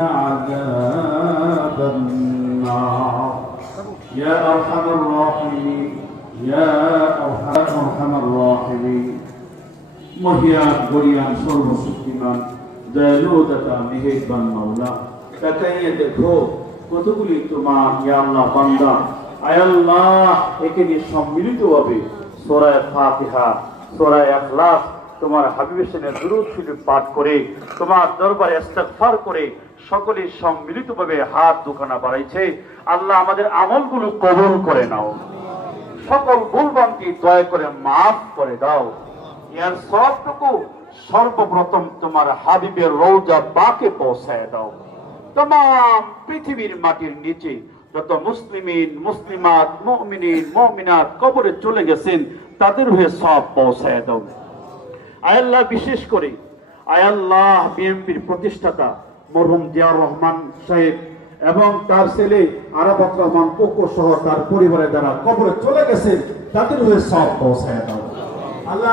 عذاب النار يا أرحم الراحمين يا أرحم الراحمين মহিয়ান গরিয়ান সর্বশক্তিমান দয়ালু দাতা মেহেরবান মাওলা তাকাইয়ে দেখো কতগুলি তোমার ইয়া আল্লাহ বান্দা আয় আল্লাহ এখানে সম্মিলিতভাবে সূরা ফাতিহা সূরা ইখলাস তোমার হাবিবের সাথে দুরূদ শরীফ পাঠ করে তোমার দরবারে ইস্তিগফার করে সকলে সম্মিলিতভাবে হাত দুখানা বাড়াইছে। আল্লাহ আমাদের আমলগুলো কবুল করে নাও, সকল ভুলভ্রান্তি দয়া করে মাফ করে দাও। এর সবটুকু সর্বপ্রথম তোমার হাবিবের রওজা পাকে পৌঁছায় দাও। तमाम পৃথিবীর মাটির নিচে যত মুসলিমিন মুসলিমাত মুমিনিন মুমিনাত কবরে চলে গেছেন তাদের হয়ে সব পৌঁছায় দাও। আয় আল্লাহ, বিশেষ করে আয় আল্লাহ বিএনপির প্রতিষ্ঠাতা মরহুম জিয়াউর রহমান সাহেব এবং তার ছেলে আরাফাত রহমান কোকো সহ তার পরিবারের যারা কবরে চলে গেছেন তাদের হয়ে সব পৌঁছায় দাও। আল্লাহ